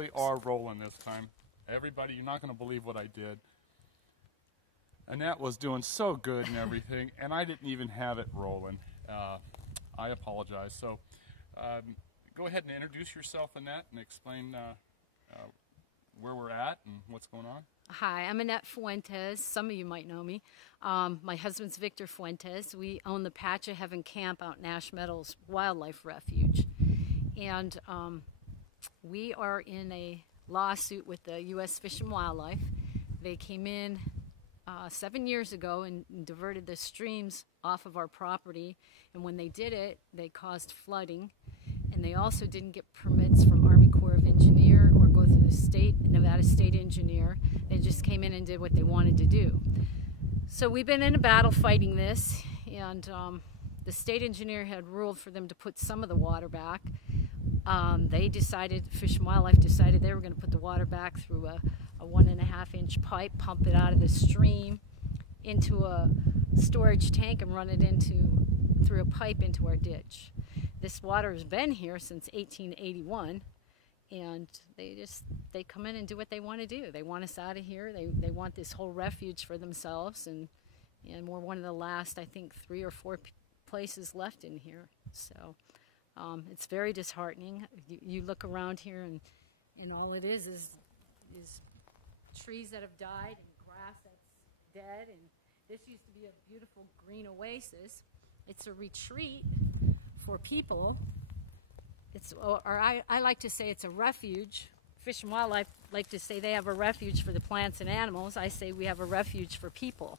really are rolling this time. Everybody, you're not going to believe what I did. Annette was doing so good and everything, and I didn't even have it rolling. I apologize. So go ahead and introduce yourself, Annette, and explain where we're at and what's going on. Hi, I'm Annette Fuentes. Some of you might know me. My husband's Victor Fuentes. We own the Patch of Heaven Camp out in Ash Meadows Wildlife Refuge. And we are in a lawsuit with the U.S. Fish and Wildlife. They came in 7 years ago and diverted the streams off of our property. And when they did it, they caused flooding. And they also didn't get permits from Army Corps of Engineers or go through the Nevada State Engineer. They just came in and did what they wanted to do. So we've been in a battle fighting this, and the state engineer had ruled for them to put some of the water back. They decided, Fish and Wildlife decided they were going to put the water back through a 1.5-inch pipe, pump it out of the stream into a storage tank and run it through a pipe into our ditch. This water has been here since 1881, and they come in and do what they want to do. They want us out of here. They want this whole refuge for themselves, and we're one of the last, I think, 3 or 4 places left in here. So it's very disheartening. You look around here, and all it is trees that have died and grass that's dead. And this used to be a beautiful green oasis. It's a retreat for people. I like to say it's a refuge. Fish and Wildlife like to say they have a refuge for the plants and animals. I say we have a refuge for people.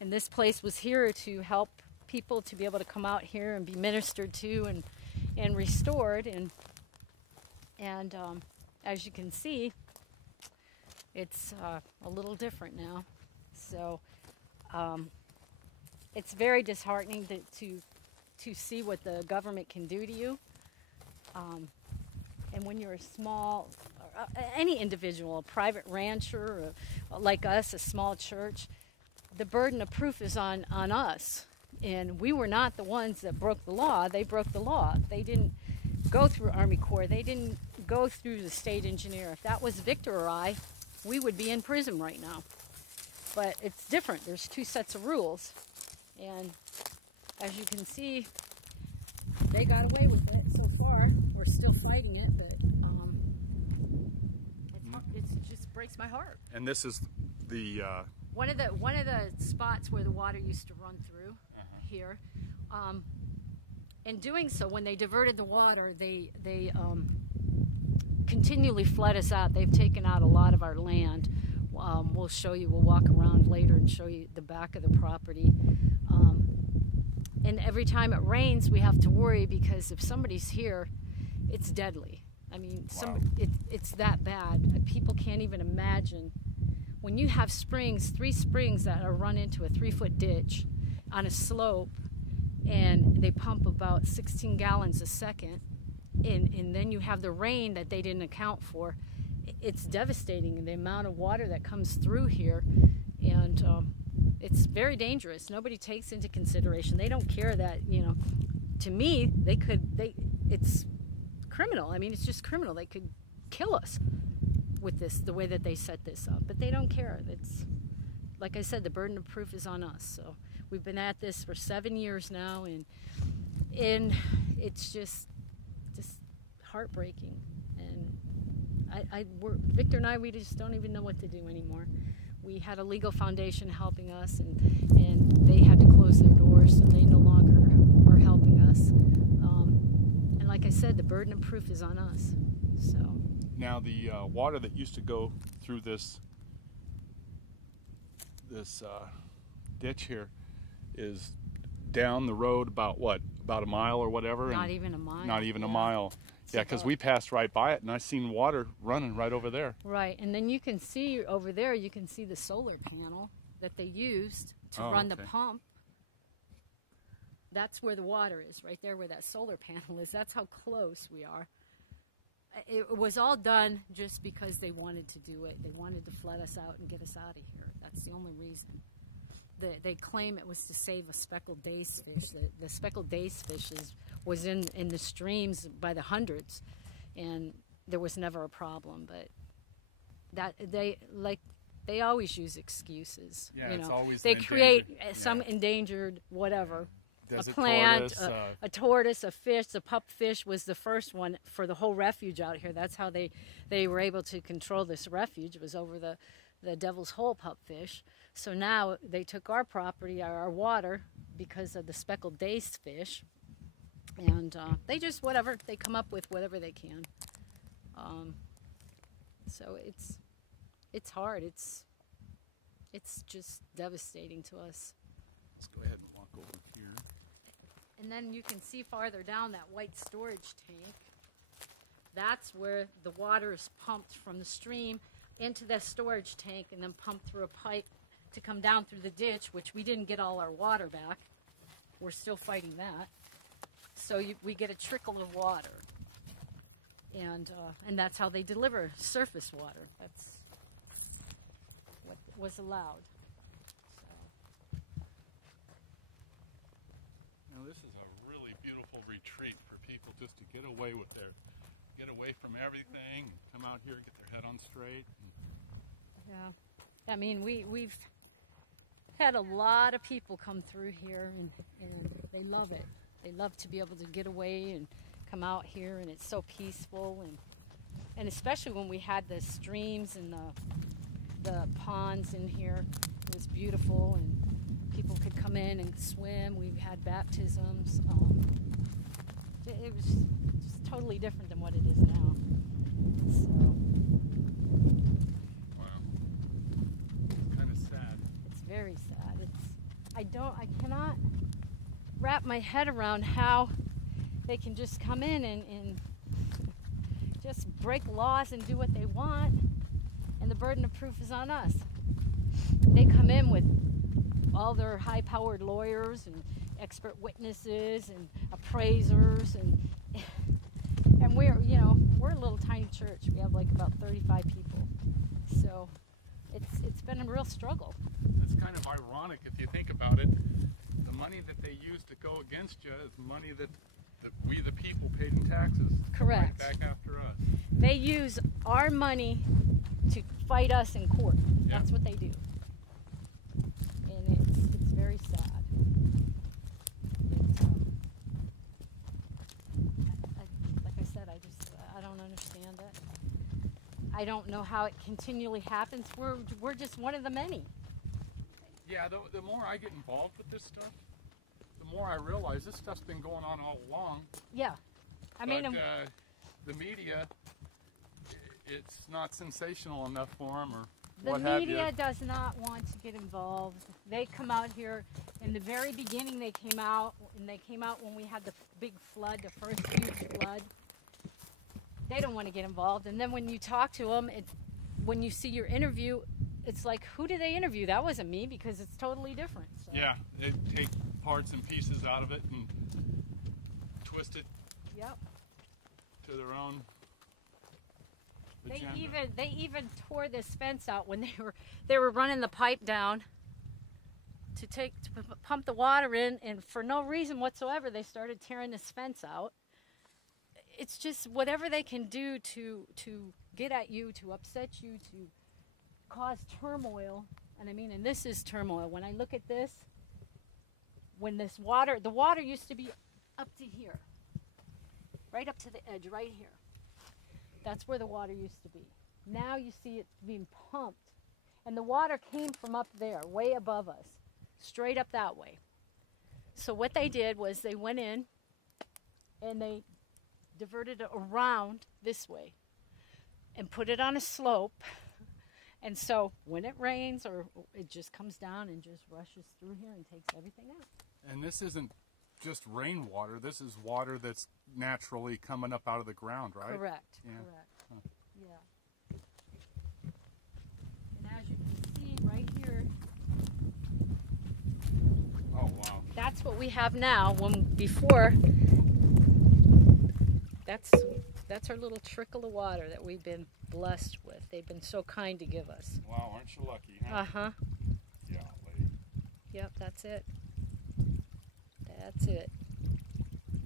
And this place was here to help people to be able to come out here and be ministered to and restored. And as you can see, it's a little different now. So it's very disheartening to see what the government can do to you. And when you're a small, any individual, a private rancher, or like us, a small church, the burden of proof is on us. And we were not the ones that broke the law. They broke the law. They didn't go through Army Corps. They didn't go through the state engineer. If that was Victor or I, we would be in prison right now. But it's different. There's 2 sets of rules. And as you can see, they got away with it so far. We're still fighting it, but it just breaks my heart. And this is the one of the spots where the water used to run through here. In doing so, when they diverted the water, they continually flood us out. They've taken out a lot of our land. We'll show you. We'll walk around later and show you the back of the property. And every time it rains, we have to worry because if somebody's here, it's deadly. I mean, wow. It's that bad. People can't even imagine. When you have springs, 3 springs that are run into a 3-foot ditch on a slope, and they pump about 16 gallons a second, and then you have the rain that they didn't account for, it's devastating, the amount of water that comes through here. And it's very dangerous. Nobody takes into consideration. They don't care that, to me, it's criminal. I mean, it's just criminal. They could kill us with this, the way that they set this up. But they don't care. It's, like I said, the burden of proof is on us. So we've been at this for 7 years now, and it's just heartbreaking. And Victor and I, we just don't even know what to do anymore. We had a legal foundation helping us, and they had to close their doors, so they no longer are helping us. And like I said, the burden of proof is on us. So now the water that used to go through this ditch here is down the road about what? About a mile or whatever? Not even a mile. Not even a mile. Yeah, because we passed right by it, and I seen water running right over there. Right, and then you can see over there, you can see the solar panel that they used to run the pump. That's where the water is, right there where that solar panel is. That's how close we are. It was all done just because they wanted to do it. They wanted to flood us out and get us out of here. That's the only reason. They claim it was to save a speckled dace fish. The speckled dace fish was in the streams by the hundreds, and there was never a problem. But that they always use excuses. Yeah, you it's know, always they an create endangered- some yeah. endangered whatever. Desert A plant, tortoise, a tortoise, a fish. The pupfish was the first one for the whole refuge out here. That's how they were able to control this refuge, was over the Devil's Hole pupfish. So now they took our property, our water, because of the speckled dace fish. And they just, whatever, they come up with whatever they can. So it's hard. It's just devastating to us. Let's go ahead and walk over here. And then you can see farther down that white storage tank. That's where the water is pumped from the stream into the storage tank and then pumped through a pipe to come down through the ditch, which we didn't get all our water back. We're still fighting that. So we get a trickle of water. And that's how they deliver surface water. That's what was allowed. Now this is a really beautiful retreat for people just to get away from everything, come out here, get their head on straight. Yeah, I mean we've had a lot of people come through here, and they love it. They love to be able to get away and come out here, and it's so peaceful, and especially when we had the streams and the ponds in here, it was beautiful, and people could come in and swim. We've had baptisms. It was just totally different than what it is now. So Wow. It's kind of sad. it's very sad. I cannot wrap my head around how they can just come in and just break laws and do what they want, and the burden of proof is on us. They come in with all their high-powered lawyers and expert witnesses and appraisers, and we're a little tiny church. We have like about 35 people, so it's been a real struggle. It's kind of ironic if you think about it. The money that they use to go against you is money that we, the people, paid in taxes. Correct. Right back after us. They use our money to fight us in court. Yeah. That's what they do. And it's very sad. Like I said, I don't understand it. I don't know how it continually happens. We're just one of the many. Yeah, the more I get involved with this stuff, the more I realize this stuff's been going on all along. Yeah. I mean, the media, it's not sensational enough for them, or the what have you. media does not want to get involved. They come out here, in the very beginning they came out when we had the big flood, the first huge flood. They don't want to get involved. And then when you talk to them, when you see your interview, it's like, who did they interview? That wasn't me, because it's totally different. So. Yeah, they take parts and pieces out of it and twist it Yep. to their own agenda. They even tore this fence out when they were running the pipe down to pump the water in, and for no reason whatsoever they started tearing this fence out. It's just whatever they can do to get at you, to upset you, to cause turmoil. And I mean, and this is turmoil. When I look at this, when the water used to be up to here, right up to the edge, right here. That's where the water used to be. Now you see it being pumped, and the water came from up there, way above us, straight up that way. So what they did was they went in and they diverted it around this way and put it on a slope. And so when it rains, or it just comes down and just rushes through here and takes everything out. And this isn't just rainwater. This is water that's naturally coming up out of the ground, right? Correct. Yeah. Correct. Huh. Yeah. And as you can see right here, Oh, wow. that's what we have now. When before, that's our little trickle of water that we've been blessed with. They've been so kind to give us. Wow, aren't you lucky, huh? Uh-huh. Golly. Yep, that's it. That's it.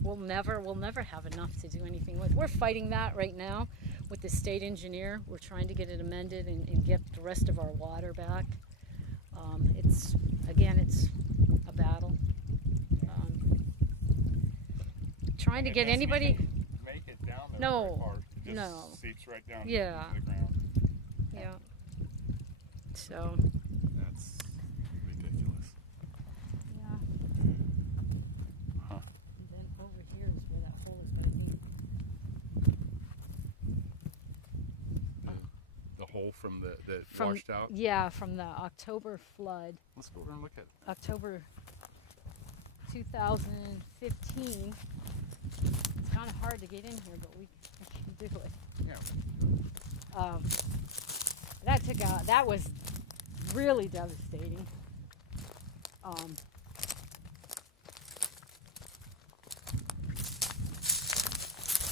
We'll never have enough to do anything with. We're fighting that right now. with the state engineer. We're trying to get it amended and get the rest of our water back. It's a battle. Trying to get anybody. Make it down there No, very far. It just no. seeps right down Yeah. into the ground. Yeah. So. That's ridiculous. Yeah. Huh. And then over here is where that hole is going to be. The hole from that From, washed out? yeah, from the October flood. Let's go over and look at it. October 2015. It's kind of hard to get in here, but we can do it. Yeah. That was really devastating.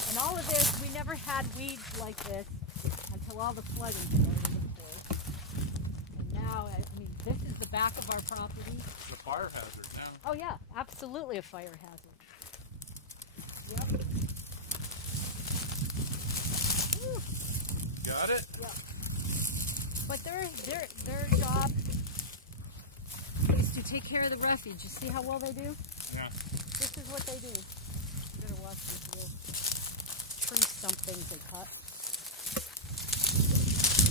And all of this, we never had weeds like this until all the flooding started, of course. And now, I mean, this is the back of our property. It's a fire hazard now. Oh yeah, absolutely a fire hazard. Yep. Whew. Got it? Yeah. But their job is to take care of the refuge. You see how well they do? Yeah. This is what they do. You better watch these little tree stump things they cut.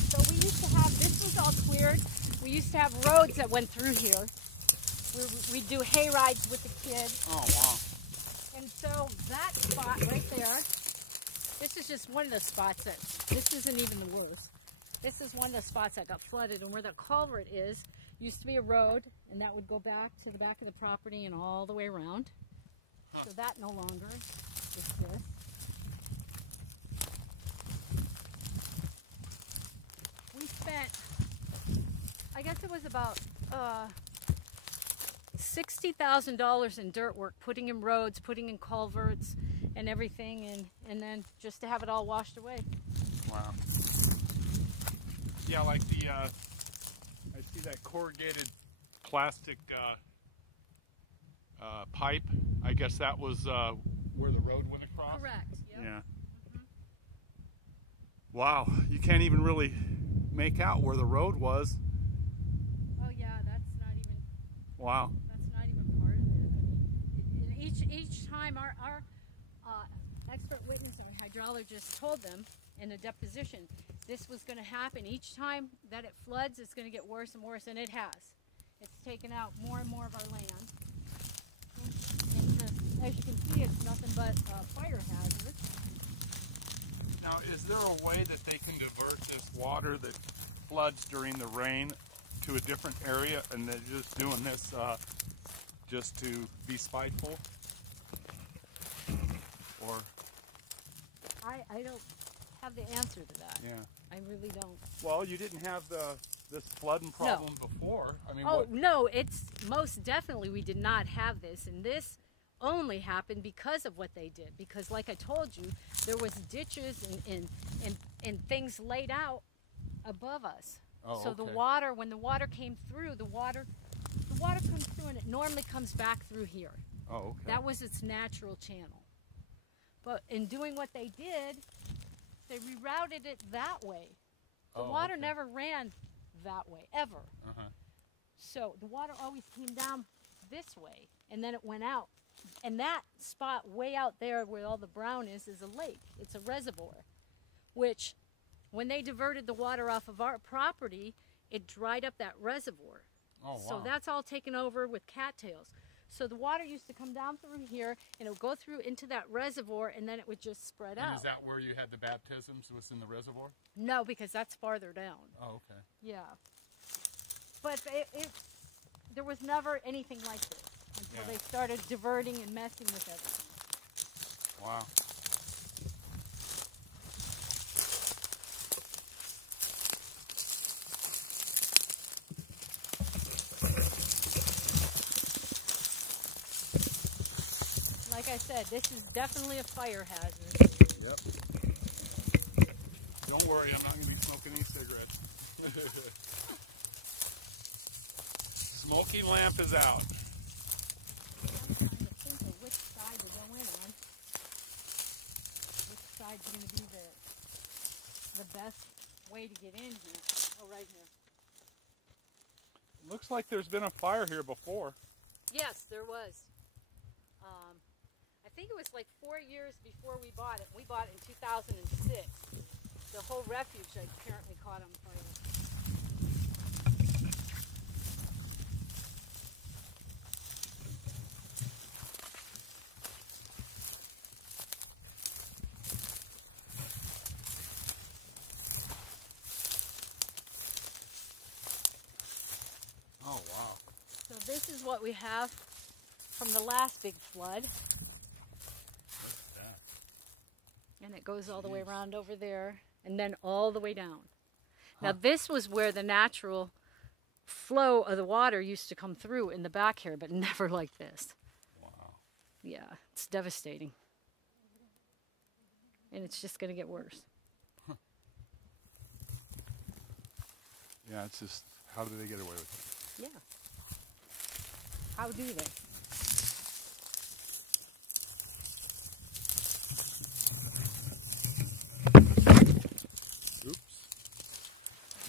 So we used to have, this was all cleared. We used to have roads that went through here. We'd do hay rides with the kids. Oh, wow. And so that spot right there, this is just one of the spots that, this isn't even the worst. This is one of the spots that got flooded, and where the culvert is, used to be a road, and that would go back to the back of the property and all the way around. Huh. So that no longer is this. We spent, I guess it was about $60,000 in dirt work, putting in roads, putting in culverts and everything, and then just to have it all washed away. Wow. Yeah, like the, I see that corrugated plastic pipe. I guess that was where the road went across? Correct, yep. Yeah. Wow, you can't even really make out where the road was. Oh yeah, that's not even... Wow. That's not even part of it. I mean, each time our expert witness and hydrologist told them in a deposition, this was going to happen. Each time that it floods, it's going to get worse and worse, and it has. It's taken out more and more of our land. And just, as you can see, it's nothing but a fire hazard. Now, is there a way that they can divert this water that floods during the rain to a different area, and they're just doing this just to be spiteful? Or I don't have the answer to that. yeah, I really don't. well, you didn't have this flooding problem before. I mean, Oh what? no, it's most definitely we did not have this, and this only happened because of what they did. Because, like I told you, there was ditches and things laid out above us. Oh, so okay. the water, when the water came through, the water comes through, and it normally comes back through here. Oh, okay. That was its natural channel. But in doing what they did, they rerouted it that way. The water okay. never ran that way, ever. Uh-huh. So the water always came down this way, and then it went out. And that spot way out there where all the brown is a lake. It's a reservoir, which when they diverted the water off of our property, it dried up that reservoir. Oh, wow. So that's all taken over with cattails. So the water used to come down through here, and it would go through into that reservoir, and then it would just spread out. And is that where you had the baptisms, was in the reservoir? No, because that's farther down. Oh, okay. Yeah. But there was never anything like this until they started diverting and messing with everything. Wow. Like I said, this is definitely a fire hazard. Yep. Don't worry, I'm not going to be smoking any cigarettes. Smoky lamp is out. I'm trying to think of which side to go in on. Which side's going to be the the best way to get in here. Oh, right here. Looks like there's been a fire here before. Yes, there was. I think it was like 4 years before we bought it. We bought it in 2006. The whole refuge apparently caught on fire. Oh, wow. So this is what we have from the last big flood. And it goes all the way around over there and then all the way down. Now this was where the natural flow of the water used to come through in the back here, but never like this. Wow. Yeah, it's devastating. And it's just going to get worse. Yeah, it's just, how do they get away with it? Yeah. How do they? Oops.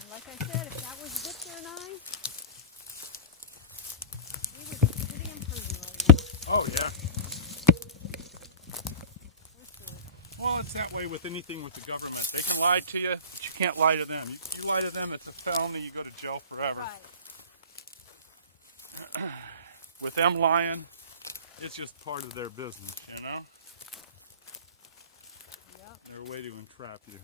And like I said, if that was Victor and I, we would be pretty improving right now. Oh, yeah. For sure. Well, it's that way with anything with the government. They can lie to you, but you can't lie to them. You lie to them, it's a felony, you go to jail forever. Right. With them lying, it's just part of their business, you know? Yep. They're a way to entrap you.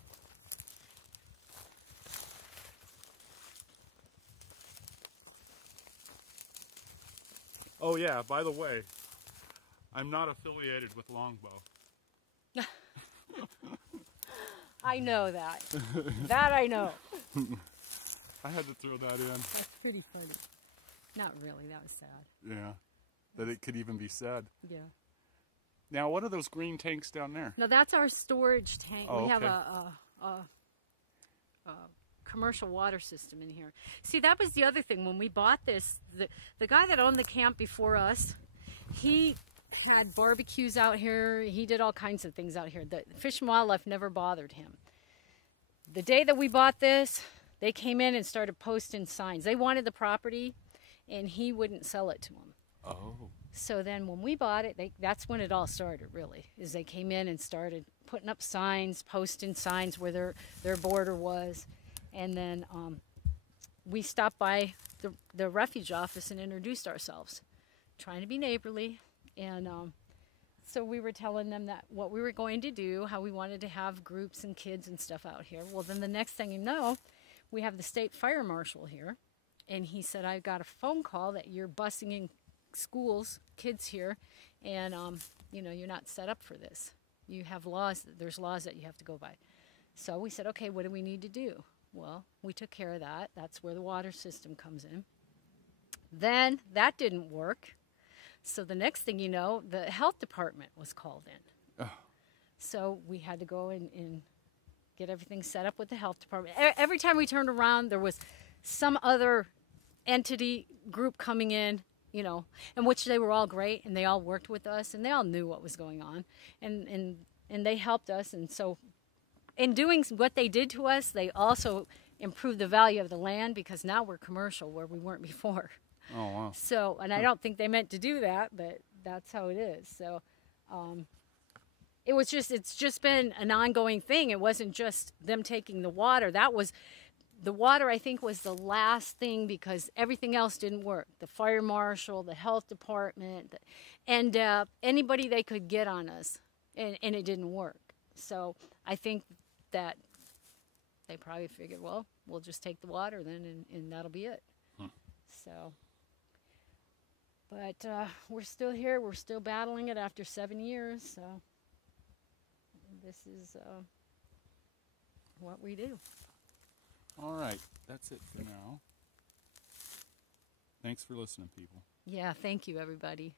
Oh yeah, by the way, I'm not affiliated with Longbow. I know that. That I know. I had to throw that in. That's pretty funny. Not really, that was sad. Yeah, that it could even be said. Yeah. Now, what are those green tanks down there? No, that's our storage tank. Oh, we have okay. a commercial water system in here. See, that was the other thing. When we bought this, the guy that owned the camp before us, he had barbecues out here. He did all kinds of things out here. The Fish and Wildlife never bothered him. The day that we bought this, they came in and started posting signs. They wanted the property, and he wouldn't sell it to them. Oh. So then when we bought it, that's when it all started, really, is they came in and started putting up signs, posting signs where their border was. And then we stopped by the refuge office and introduced ourselves, trying to be neighborly. And so we were telling them that what we were going to do, how we wanted to have groups and kids and stuff out here. Well, then the next thing you know, we have the state fire marshal here. And he said, I've got a phone call that you're busing in schools, kids here, and you know, you're not set up for this. You have laws, there's laws that you have to go by. So we said, okay, what do we need to do? Well, we took care of that. That's where the water system comes in. Then that didn't work. So the next thing you know, the health department was called in. Oh. So we had to go and get everything set up with the health department. Every time we turned around, there was some other entity group coming in, you know, in which they were all great, and they all worked with us, and they all knew what was going on, and they helped us. And so in doing what they did to us, they also improved the value of the land, because now we're commercial where we weren't before. Oh, wow. So, and I don't think they meant to do that, but that's how it is. So it's just been an ongoing thing. It wasn't just them taking the water. The water, I think, was the last thing, because everything else didn't work. The fire marshal, the health department, and anybody they could get on us, and it didn't work. So I think that they probably figured, well, we'll just take the water then, and that'll be it. So, but we're still here. We're still battling it after 7 years. So this is what we do. All right, that's it for now. Thanks for listening, people. Yeah, thank you, everybody.